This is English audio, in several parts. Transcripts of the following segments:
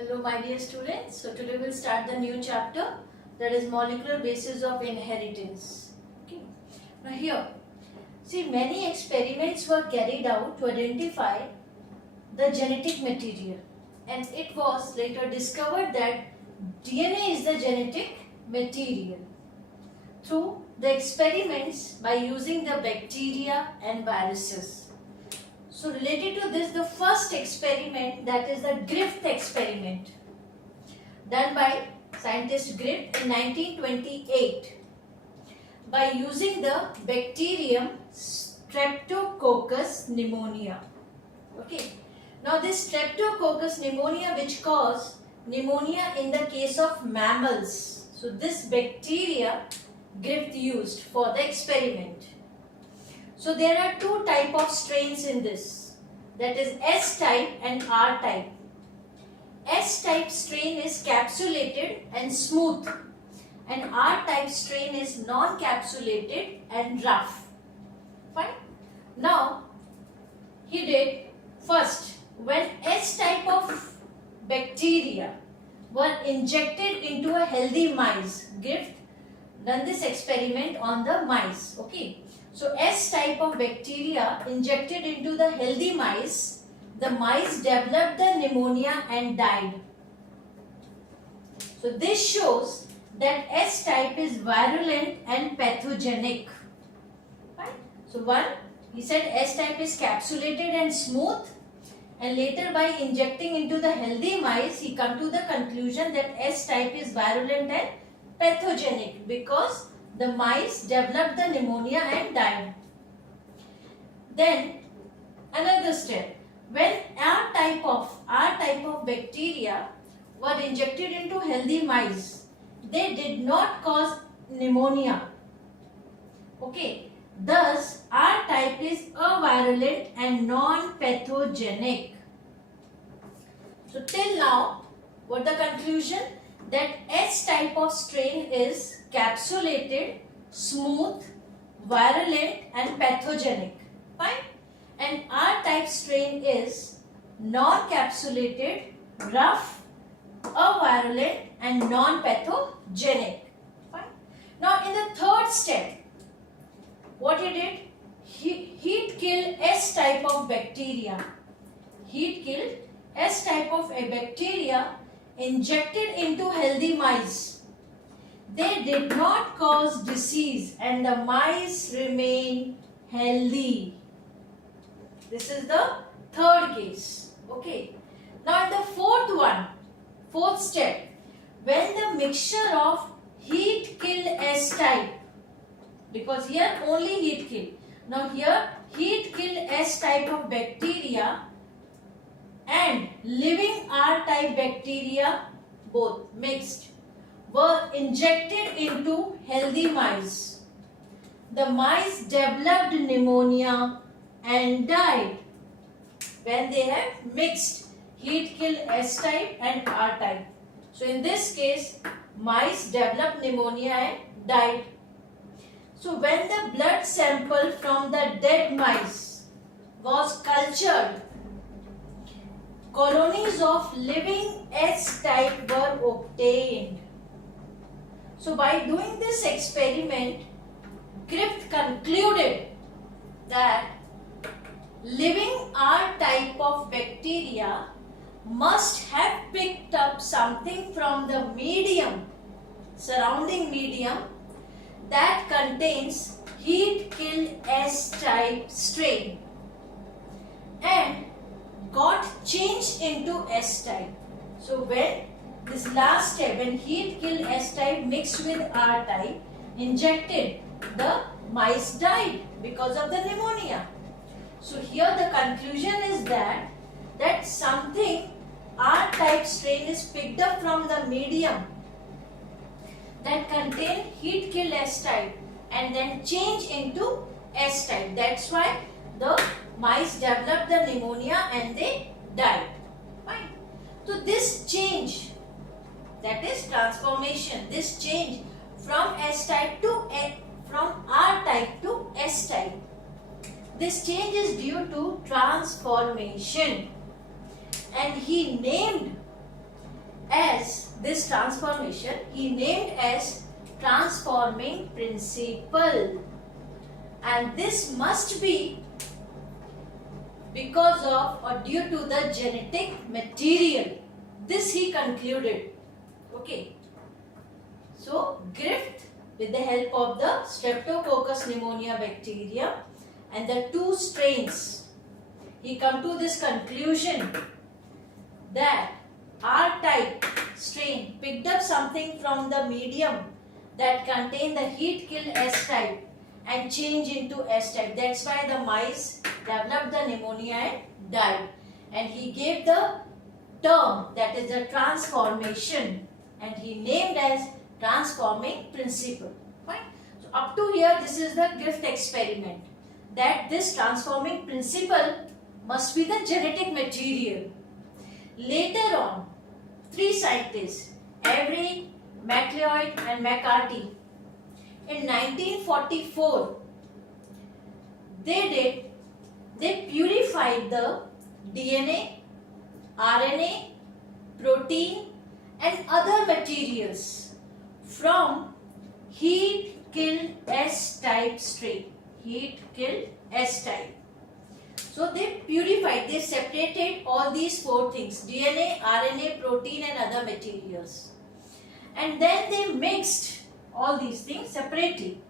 Hello my dear students, so today we'll start the new chapter, that is molecular basis of inheritance. Okay. Now here, see, many experiments were carried out to identify the genetic material, and it was later discovered that DNA is the genetic material through the experiments by using the bacteria and viruses. So related to this, the first experiment, that is the Griffith experiment, done by scientist Griffith in 1928 by using the bacterium Streptococcus pneumonia. Okay. Now this Streptococcus pneumonia, which cause pneumonia in the case of mammals. So this bacteria Griffith used for the experiment. So there are two type of strains in this, that is S type and R type. S type strain is capsulated and smooth, and R type strain is non-capsulated and rough. Fine. Now he did first, when S type of bacteria were injected into a healthy mice. Griffith done this experiment on the mice. Okay. So S type of bacteria injected into the healthy mice, the mice developed the pneumonia and died. So this shows that S type is virulent and pathogenic. Right? So one, he said S type is capsulated and smooth, and later by injecting into the healthy mice, he come to the conclusion that S type is virulent and pathogenic because the mice developed the pneumonia and died. Then another step, when R type of bacteria were injected into healthy mice, they did not cause pneumonia. Okay, thus R type is avirulent and non-pathogenic. So till now, what the conclusion? That S type of strain is capsulated, smooth, virulent and pathogenic. Fine. And R type strain is non-capsulated, rough, avirulent and non-pathogenic. Fine. Now in the third step, what he did? Heat killed S type of bacteria. Heat killed S type of a bacteria injected into healthy mice. They did not cause disease and the mice remain healthy. This is the third case. Okay. Now in the fourth step, when the mixture of heat killed S type, because here only heat kill. Now here heat killed S type of bacteria and living R type bacteria, both mixed, were injected into healthy mice. The mice developed pneumonia and died when they have mixed heat killed S type and R type. So in this case, mice developed pneumonia and died. So when the blood sample from the dead mice was cultured, colonies of living S type were obtained. So by doing this experiment, Griffith concluded that living R type of bacteria must have picked up something from the medium, surrounding medium, that contains heat killed S type strain and got changed into S type. So when this last step, when heat killed S type mixed with R type, injected, the mice died because of the pneumonia. So here the conclusion is that something R type strain is picked up from the medium that contain heat killed S type and then change into S type. That's why the mice developed the pneumonia and they died. Fine. So this change, that is transformation, this change from from R type to S type, this change is due to transformation, and he named as this transformation, he named as transforming principle, and this must be because of or due to the genetic material. This he concluded. Okay. So Griffith, with the help of the Streptococcus pneumonia bacteria and the two strains, he come to this conclusion that R-type strain picked up something from the medium that contained the heat-killed S-type and changed into S-type. That's why the mice developed the pneumonia and died. And he gave the term, that is the transformation, and he named as transforming principle. Fine. So up to here, this is the Griffith experiment, that this transforming principle must be the genetic material. Later on, three scientists, Avery, MacLeod and McCarty, in 1944, they purified the DNA, RNA, protein and other materials from heat-killed S-type strain. Heat-killed S-type. So they purified, they separated all these four things, DNA, RNA, protein and other materials. And then they mixed all these things separately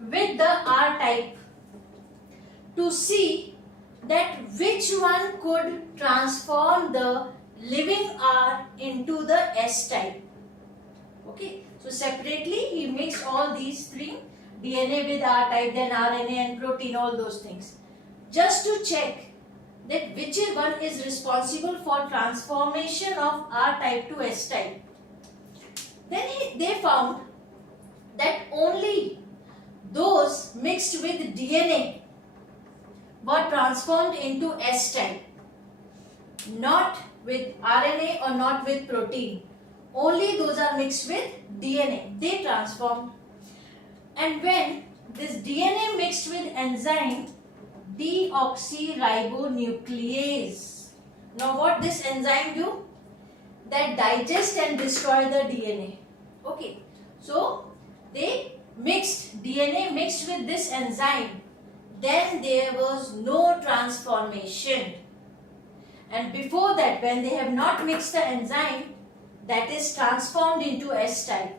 with the R-type to see that which one could transform the living R into the S-type. Okay, so separately he mixed all these three, DNA with R-type, then RNA and protein, all those things, just to check that which one is responsible for transformation of R-type to S-type. Then they found that only those mixed with DNA were transformed into S-type, not with RNA or not with protein. Only those are mixed with DNA, they transformed. And when this DNA mixed with enzyme deoxyribonuclease. Now what this enzyme do? That digest and destroy the DNA. Okay, so they mixed DNA mixed with this enzyme, then there was no transformation. And before that, when they have not mixed the enzyme, that is transformed into S-type.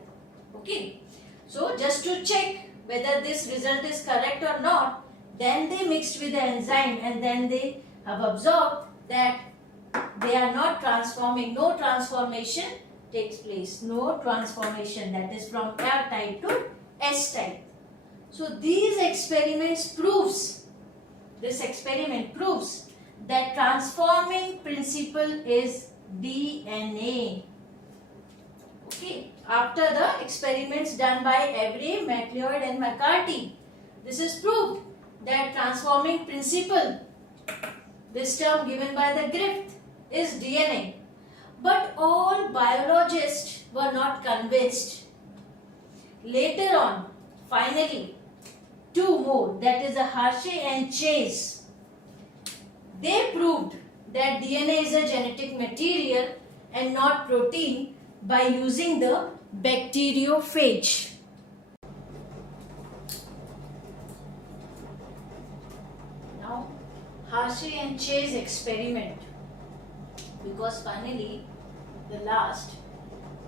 Okay, so just to check whether this result is correct or not, then they mixed with the enzyme and then they have observed that they are not transforming, no transformation takes place, no transformation, that is from R-type to S-type. So these experiments proves, this experiment proves that transforming principle is DNA. Okay, after the experiments done by Avery, MacLeod and McCarty, this is proved that transforming principle, this term given by the Griffith, is DNA. But all biologists were not convinced. Later on, finally, two more, that is Hershey and Chase, they proved that DNA is a genetic material and not protein by using the bacteriophage. Now, Hershey and Chase experiment, because finally the last,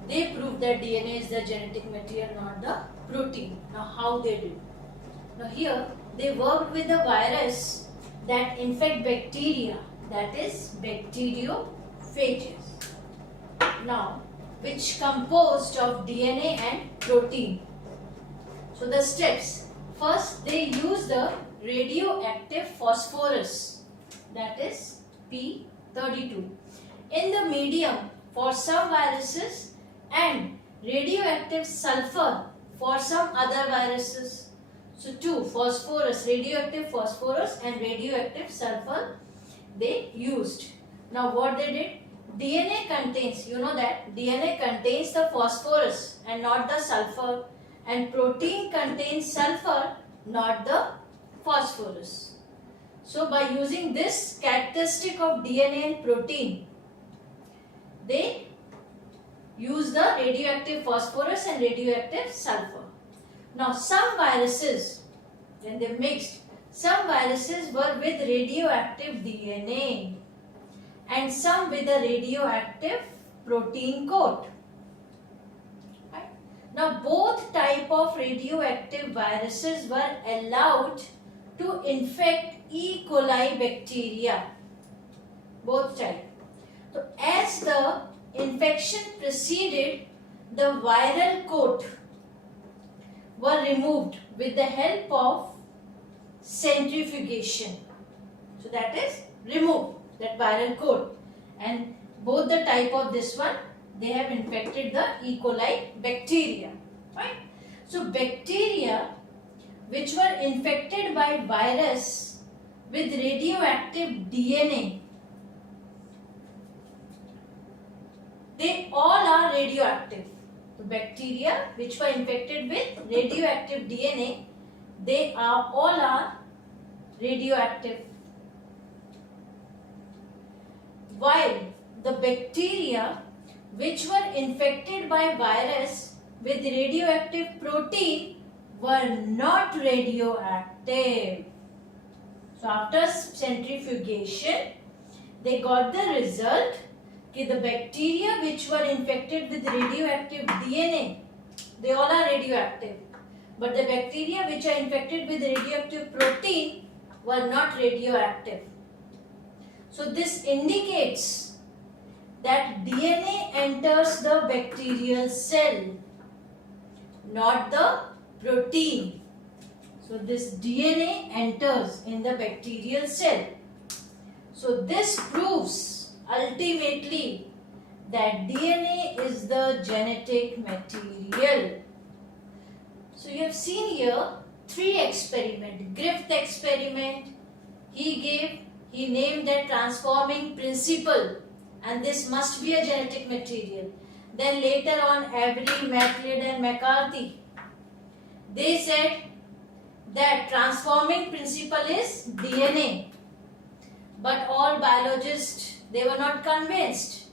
they proved that DNA is the genetic material, not the protein. Now how they did? Now here they worked with a virus that infect bacteria, that is bacteriophages. Now which composed of DNA and protein. So the steps, first they use the radioactive phosphorus, that is P32, in the medium for some viruses and radioactive sulfur for some other viruses. So two, phosphorus, radioactive phosphorus and radioactive sulfur they used. Now what they did? DNA contains, you know that DNA contains the phosphorus and not the sulfur, and protein contains sulfur, not the phosphorus. So by using this characteristic of DNA and protein, they use the radioactive phosphorus and radioactive sulfur. Now some viruses, when they mixed, some viruses were with radioactive DNA and some with a radioactive protein coat. Right? Now both type of radioactive viruses were allowed to infect E. coli bacteria. Both type. So as the infection proceeded, the viral coat were removed with the help of centrifugation. So that is remove that viral coat, and both the type of this one, they have infected the E. coli bacteria. Right? So bacteria which were infected by virus with radioactive DNA, they all are radioactive. The bacteria which were infected with radioactive DNA, they are all are radioactive. While the bacteria which were infected by virus with radioactive protein were not radioactive. So after centrifugation, they got the result that the bacteria which were infected with radioactive DNA, they all are radioactive. But the bacteria which are infected with radioactive protein were not radioactive. So this indicates that DNA enters the bacterial cell, not the protein. So this DNA enters in the bacterial cell. So this proves ultimately that DNA is the genetic material. So you have seen here 3 experiments. Griffith experiment, he named a transforming principle, and this must be a genetic material. Then later on Avery, MacLeod and McCarthy, they said that transforming principle is DNA. But all biologists, they were not convinced.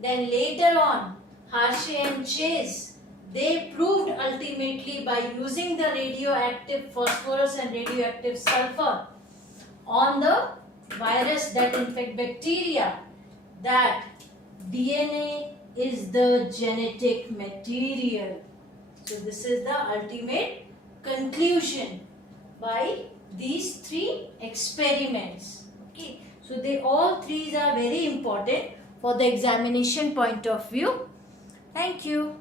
Then later on, Hershey and Chase, they proved ultimately by using the radioactive phosphorus and radioactive sulfur on the virus that infect bacteria, that DNA is the genetic material. So this is the ultimate conclusion by these 3 experiments. Okay. So they all 3 are very important for the examination point of view. Thank you.